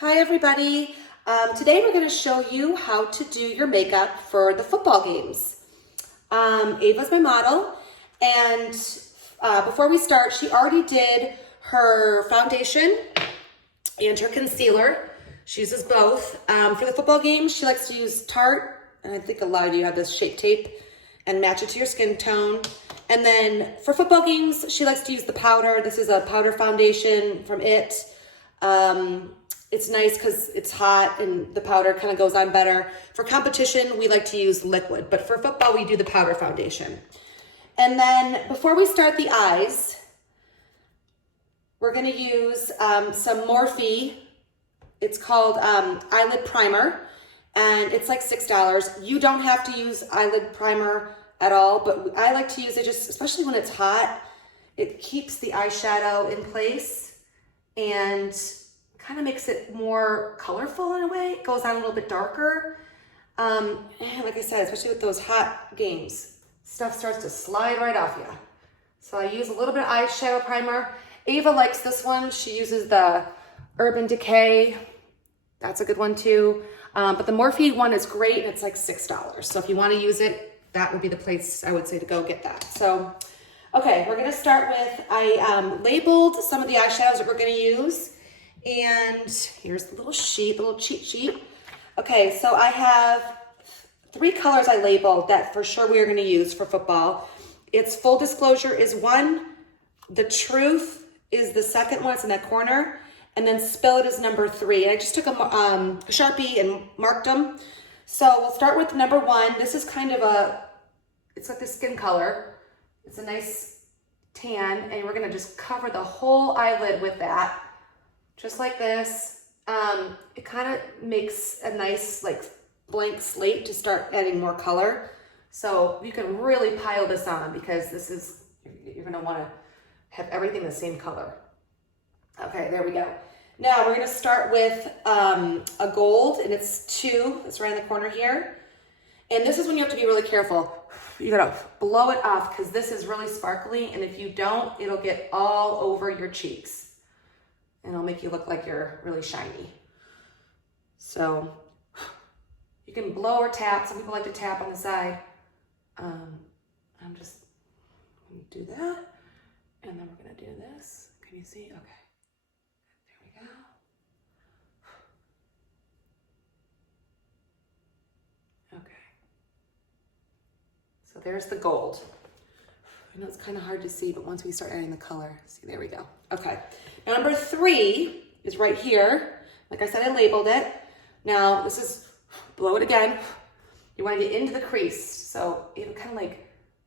Hi everybody. Today we're going to show you how to do your makeup for the football games. Ava's my model, and before we start, she already did her foundation and her concealer. She uses both. For the football games, she likes to use Tarte, and I think a lot of you have this Shape Tape, and match it to your skin tone. And then for football games, she likes to use the powder. This is a powder foundation from IT. It's nice because it's hot and the powder kind of goes on better. For competition, we like to use liquid, but for football, we do the powder foundation. And then before we start the eyes, we're gonna use some Morphe. It's called eyelid primer, and it's like $6. You don't have to use eyelid primer at all, but I like to use it just, especially when it's hot. It keeps the eyeshadow in place and kind of makes it more colorful in a way. It goes on a little bit darker. And like I said, especially with those hot games, stuff starts to slide right off you. So I use a little bit of eyeshadow primer. Ava likes this one. She uses the Urban Decay. That's a good one too. But the Morphe one is great, and it's like $6. So if you want to use it, that would be the place I would say to go get that. So, okay, we're gonna start with, I labeled some of the eyeshadows that we're gonna use. And here's the little sheet, the little cheat sheet. Okay, so I have 3 colors I labeled that for sure we are gonna use for football. It's Full Disclosure is one, The Truth is the second one, it's in that corner, and then Spill It is number 3. And I just took a Sharpie and marked them. So we'll start with number 1. This is kind of it's like the skin color. It's a nice tan, and we're gonna just cover the whole eyelid with that. Just like this. It kind of makes a nice like blank slate to start adding more color. So you can really pile this on because this is, you're gonna wanna have everything the same color. Okay, there we go. Now we're gonna start with a gold, and it's 2, it's right in the corner here. And this is when you have to be really careful. You gotta blow it off because this is really sparkly, and if you don't, it'll get all over your cheeks. And it'll make you look like you're really shiny. So you can blow or tap. Some people like to tap on the side. I'm just gonna do that. And then we're gonna do this. Can you see? Okay. There we go. Okay. So there's the gold. I know it's kind of hard to see, but once we start adding the color, see, there we go. Okay, now number 3 is right here. Like I said, I labeled it. Now this is, blow it again. You want to get into the crease. So even kind of like,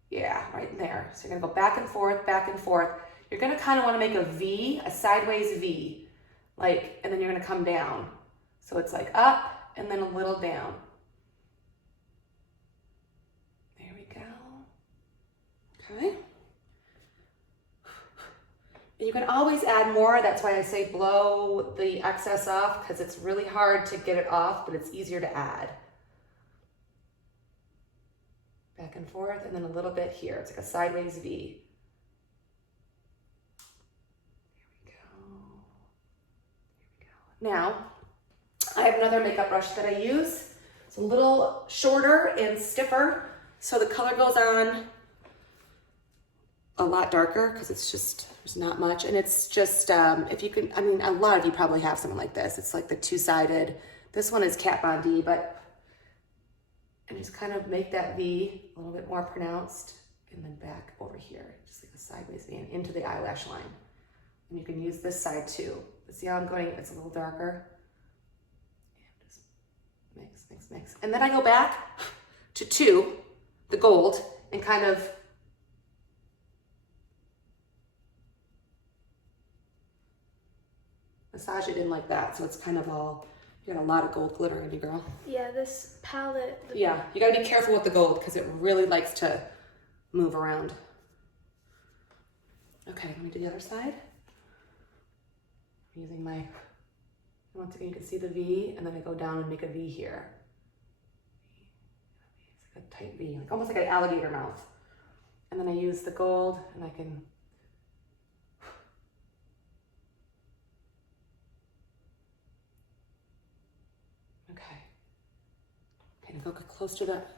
yeah, right in there. So you're gonna go back and forth, back and forth. You're gonna kind of want to make a V, a sideways V, like, and then you're gonna come down. So it's like up and then a little down. There we go. Okay. And you can always add more. That's why I say blow the excess off, because it's really hard to get it off, but it's easier to add. Back and forth, and then a little bit here. It's like a sideways V. There we go. Now, I have another makeup brush that I use. It's a little shorter and stiffer, so the color goes on a lot darker because it's just, there's not much. And it's just, if you can, I mean, a lot of you probably have something like this. It's like the 2-sided. This one is Kat Von D, but, and just kind of make that V a little bit more pronounced, and then back over here, just like a sideways V, and into the eyelash line. And you can use this side too. But see how I'm going, it's a little darker. And just mix, mix, mix. And then I go back to 2, the gold, and kind of massage it in like that, so it's kind of all, you got a lot of gold glitter on you, girl. Yeah, this palette. Yeah, you gotta be careful with the gold because it really likes to move around. Okay, let me do the other side. I'm using my, once again, you can see the V, and then I go down and make a V here. It's like a tight V, like almost like an alligator mouth. And then I use the gold, and I can Go close to that.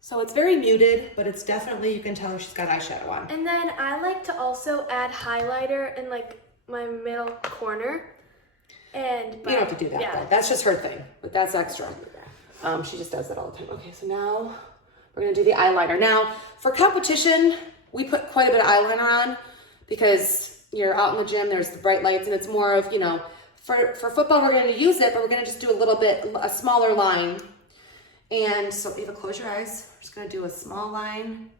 So it's very muted, but it's definitely, you can tell she's got eyeshadow on. And then I like to also add highlighter in like my middle corner. And You don't have to do that, though. That's just her thing, but that's extra. She just does that all the time. Okay, so now we're gonna do the eyeliner. Now, for competition, we put quite a bit of eyeliner on because you're out in the gym, there's the bright lights, and it's more of, you know, for football, we're gonna use it, but we're gonna just do a smaller line. And so Ava, close your eyes. We're just gonna do a small line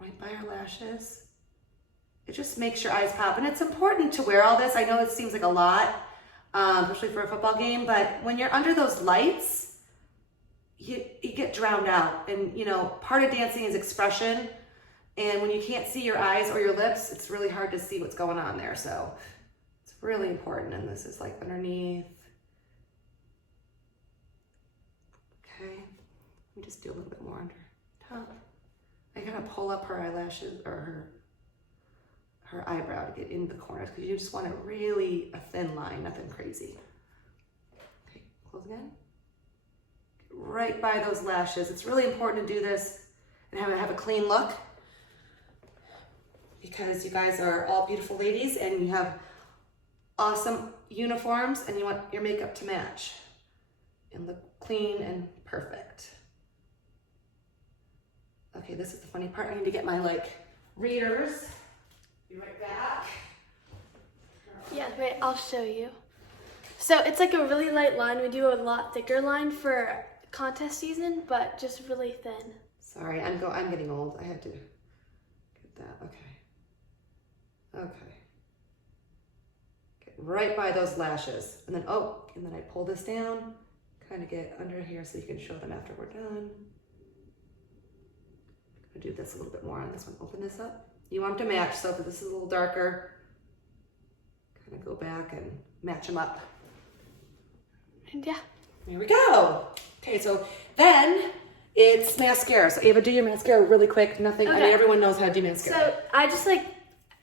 right by our lashes. It just makes your eyes pop. And it's important to wear all this. I know it seems like a lot, especially for a football game, but when you're under those lights, you get drowned out. And you know, part of dancing is expression. And when you can't see your eyes or your lips, it's really hard to see what's going on there. So it's really important. And this is like underneath. Okay, let me just do a little bit more under top. I gotta pull up her eyelashes or her eyebrow to get into the corners because you just want a thin line, nothing crazy. Okay, close again. Right by those lashes. It's really important to do this and have a clean look because you guys are all beautiful ladies and you have awesome uniforms and you want your makeup to match and look clean and perfect. Okay, this is the funny part. I need to get my readers. Be right back. Yeah, wait, I'll show you. So it's like a really light line. We do a lot thicker line for contest season, but just really thin. Sorry, I'm getting old. I have to get that. Okay. Okay. Get right by those lashes. And then I pull this down. Kind of get under here so you can show them after we're done. I'm gonna do this a little bit more on this one. Open this up. You want them to match, so if this is a little darker, kind of go back and match them up. And yeah. There we go. Okay, so then it's mascara. So Ava, do your mascara really quick. Nothing, I mean, everyone knows how to do mascara. So I just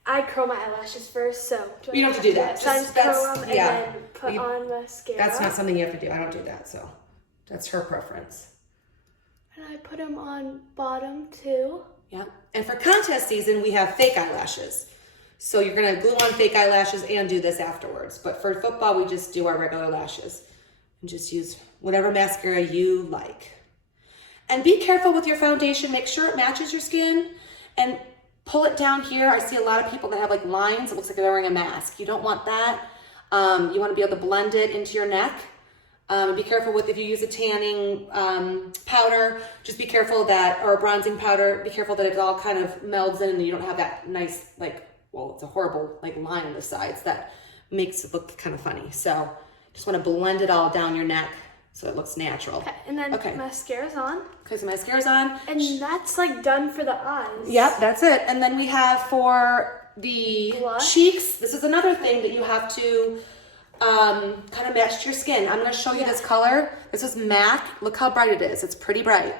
I curl my eyelashes first, so. You don't have to do that. So I just curl them and then put on mascara. That's not something you have to do. I don't do that, so that's her preference. And I put them on bottom too. Yeah. And for contest season, we have fake eyelashes. So you're gonna glue on fake eyelashes and do this afterwards. But for football, we just do our regular lashes and just use whatever mascara you like. And be careful with your foundation. Make sure it matches your skin and pull it down here. I see a lot of people that have lines. It looks like they're wearing a mask. You don't want that. You want to be able to blend it into your neck. Be careful with if you use a tanning powder, just be careful that, or a bronzing powder, be careful that it all kind of melds in and you don't have that nice, it's a horrible line on the sides that makes it look kind of funny. So just want to blend it all down your neck so it looks natural. Okay, and then mascara's on. Okay, so mascara's on. And that's done for the eyes. Yep, that's it. And then we have for the cheeks, this is another thing that you have to kind of match to your skin. I'm going to show you this color. This is MAC. Look how bright it is. It's pretty bright.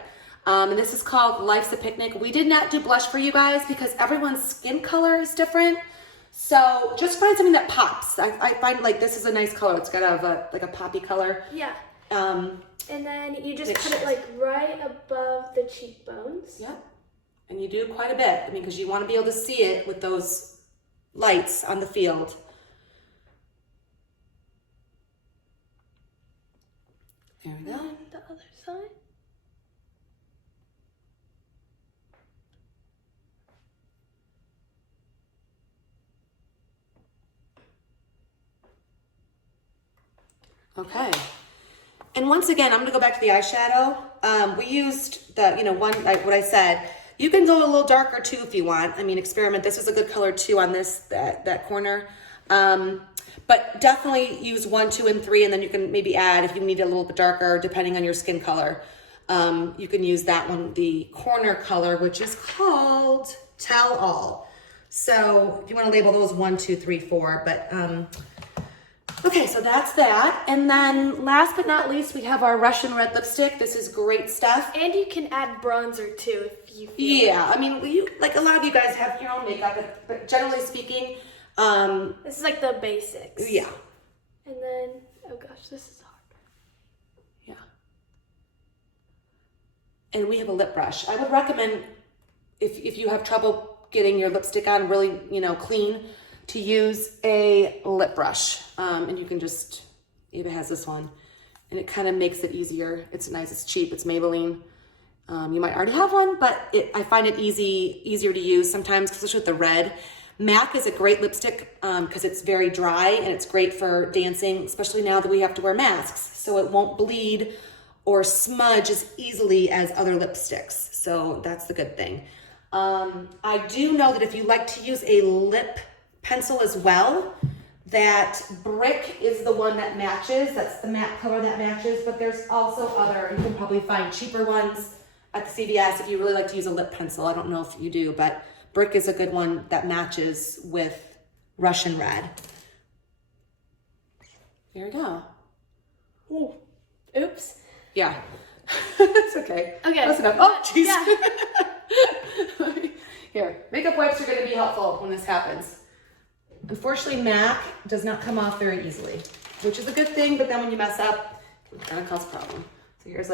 And this is called Life's a Picnic. We did not do blush for you guys because everyone's skin color is different. So just find something that pops. I find this is a nice color. It's got a poppy color. Yeah. And then you just put it right above the cheekbones. Yep. And you do quite a bit. I mean, because you want to be able to see it with those lights on the field. There we go. And the other side. Okay. And once again, I'm going to go back to the eyeshadow. We used the, one, like what I said. You can go a little darker too if you want. I mean, experiment. This is a good color too on that corner. But definitely use 1, 2, and 3, and then you can maybe add if you need it a little bit darker, depending on your skin color. You can use that one, the corner color, which is called Tell All. So if you want to label those 1, 2, 3, 4, but okay, so that's that. And then last but not least, we have our Russian red lipstick. This is great stuff. And you can add bronzer too if you feel Yeah, I mean, a lot of you guys have your own makeup, but generally speaking, this is the basics. Yeah. And then, oh gosh, this is hard. and we have a lip brush. I would recommend if you have trouble getting your lipstick on really, clean, to use a lip brush. And you can just, Ava has this one, and it kind of makes it easier. It's nice, it's cheap, it's Maybelline. You might already have one, but I find it easier to use sometimes, especially with the red. MAC is a great lipstick because it's very dry and it's great for dancing, especially now that we have to wear masks. So it won't bleed or smudge as easily as other lipsticks. So that's the good thing. I do know that if you like to use a lip pencil as well, that Brick is the one that matches. That's the matte color that matches, but there's also other, you can probably find cheaper ones at the CVS if you really like to use a lip pencil. I don't know if you do, but Brick is a good one that matches with Russian Red. There we go. Ooh. Oops. Yeah. It's okay. Okay. Close enough. Oh, jeez. Yeah. Here, makeup wipes are going to be helpful when this happens. Unfortunately, MAC does not come off very easily, which is a good thing, but then when you mess up, it's going to cause a problem. So here you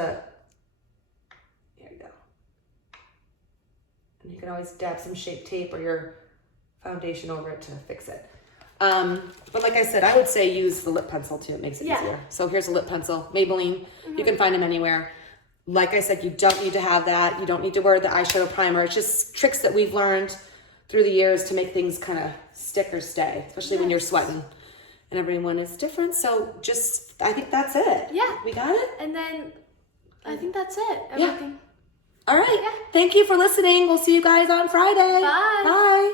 go. And you can always dab some Shape Tape or your foundation over it to fix it. But like I said, I would say use the lip pencil too. It makes it easier. So here's a lip pencil, Maybelline. You can find them anywhere. Like I said, you don't need to have that. You don't need to wear the eyeshadow primer. It's just tricks that we've learned through the years to make things kind of stick or stay, especially when you're sweating. And everyone is different. So I think that's it. Yeah. We got it? And then I think that's it. Everything. All right. Thank you for listening. We'll see you guys on Friday. Bye. Bye.